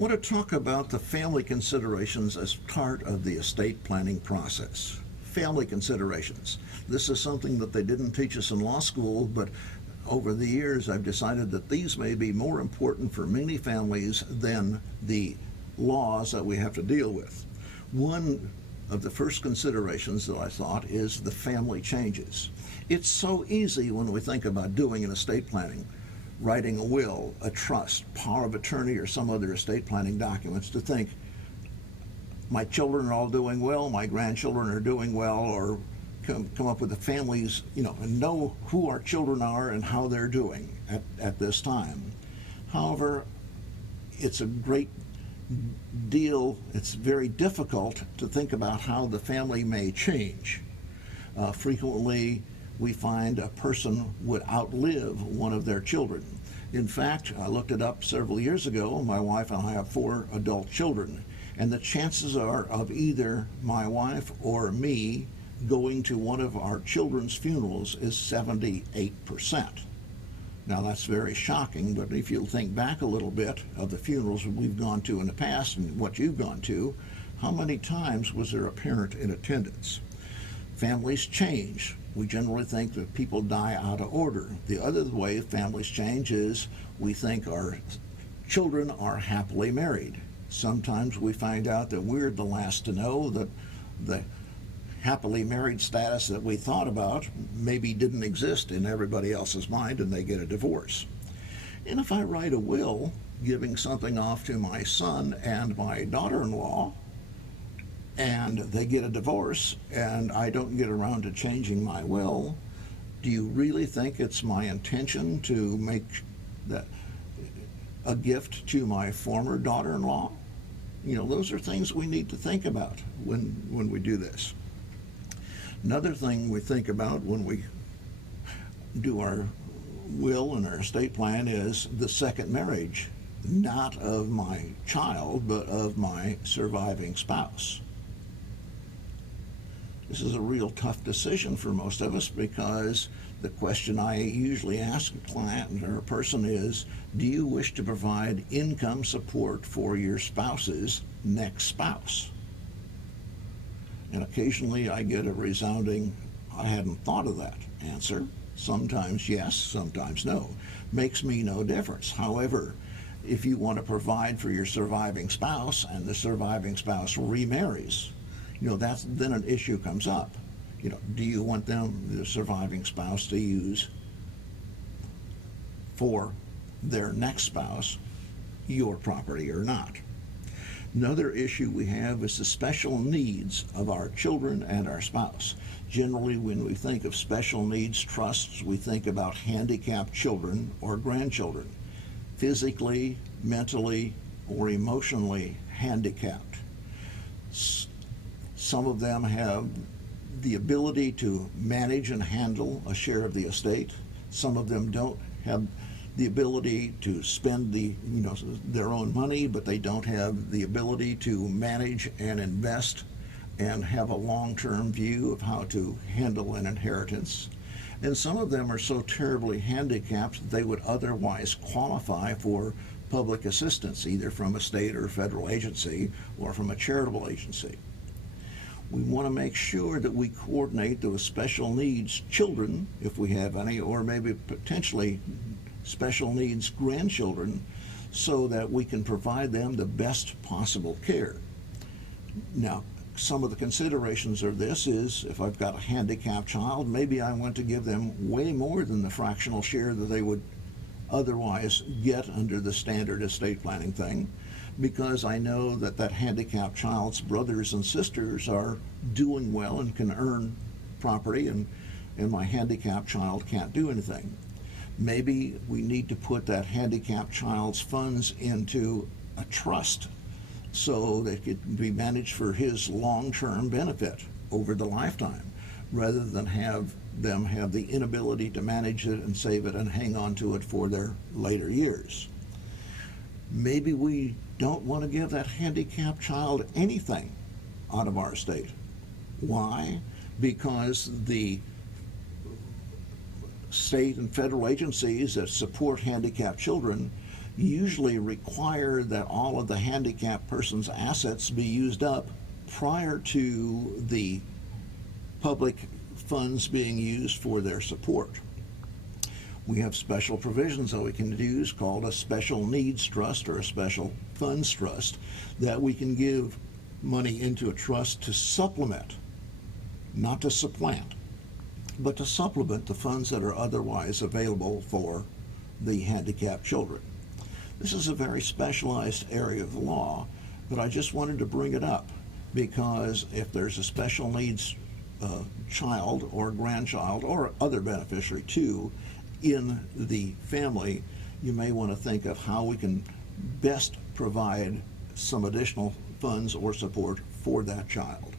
want to talk about the family considerations as part of the estate planning process. Family considerations. This is something that they didn't teach us in law school, but over the years I've decided that these may be more important for many families than the laws that we have to deal with. One of the first considerations that I thought is the family changes. It's so easy when we think about doing an estate planning, writing a will, a trust, power of attorney, or some other estate planning documents, to think, my children are all doing well, my grandchildren are doing well, or come up with the families, and know who our children are and how they're doing at this time. However, it's a great deal, it's very difficult to think about how the family may change. Frequently, we find a person would outlive one of their children. In fact, I looked it up several years ago. My wife and I have 4 adult children, and the chances are of either my wife or me going to one of our children's funerals is 78%. Now that's very shocking, but if you think back a little bit of the funerals we've gone to in the past and what you've gone to, how many times was there a parent in attendance? Families change. We generally think that people die out of order. The other way families change is we think our children are happily married. Sometimes we find out that we're the last to know that the happily married status that we thought about maybe didn't exist in everybody else's mind, and they get a divorce. And if I write a will giving something off to my son and my daughter-in-law, and they get a divorce, and I don't get around to changing my will, do you really think it's my intention to make that a gift to my former daughter-in-law? Those are things we need to think about when we do this. Another thing we think about when we do our will and our estate plan is the second marriage, not of my child, but of my surviving spouse. This is a real tough decision for most of us, because the question I usually ask a client or a person is, do you wish to provide income support for your spouse's next spouse? And occasionally I get a resounding, I hadn't thought of that answer. Sometimes yes, sometimes no. Makes me no difference. However, if you want to provide for your surviving spouse and the surviving spouse remarries, that's then an issue comes up. Do you want the surviving spouse, to use for their next spouse your property or not? Another issue we have is the special needs of our children and our spouse. Generally, when we think of special needs trusts, we think about handicapped children or grandchildren, physically, mentally, or emotionally handicapped. Some of them have the ability to manage and handle a share of the estate. Some of them don't have the ability to spend their own money, but they don't have the ability to manage and invest and have a long-term view of how to handle an inheritance. And some of them are so terribly handicapped that they would otherwise qualify for public assistance, either from a state or federal agency or from a charitable agency. We want to make sure that we coordinate those special needs children, if we have any, or maybe potentially special needs grandchildren, so that we can provide them the best possible care. Now, some of the considerations of this is, if I've got a handicapped child, maybe I want to give them way more than the fractional share that they would otherwise get under the standard estate planning thing, because I know that that handicapped child's brothers and sisters are doing well and can earn property, and my handicapped child can't do anything. Maybe we need to put that handicapped child's funds into a trust so that it can be managed for his long-term benefit over the lifetime, rather than have them have the inability to manage it and save it and hang on to it for their later years. Maybe we don't want to give that handicapped child anything out of our estate. Why? Because the state and federal agencies that support handicapped children usually require that all of the handicapped person's assets be used up prior to the public funds being used for their support. We have special provisions that we can use called a special needs trust or a special funds trust that we can give money into a trust to supplement, not to supplant, but to supplement the funds that are otherwise available for the handicapped children. This is a very specialized area of the law, but I just wanted to bring it up because if there's a special needs child or grandchild or other beneficiary too in the family, you may want to think of how we can best provide some additional funds or support for that child.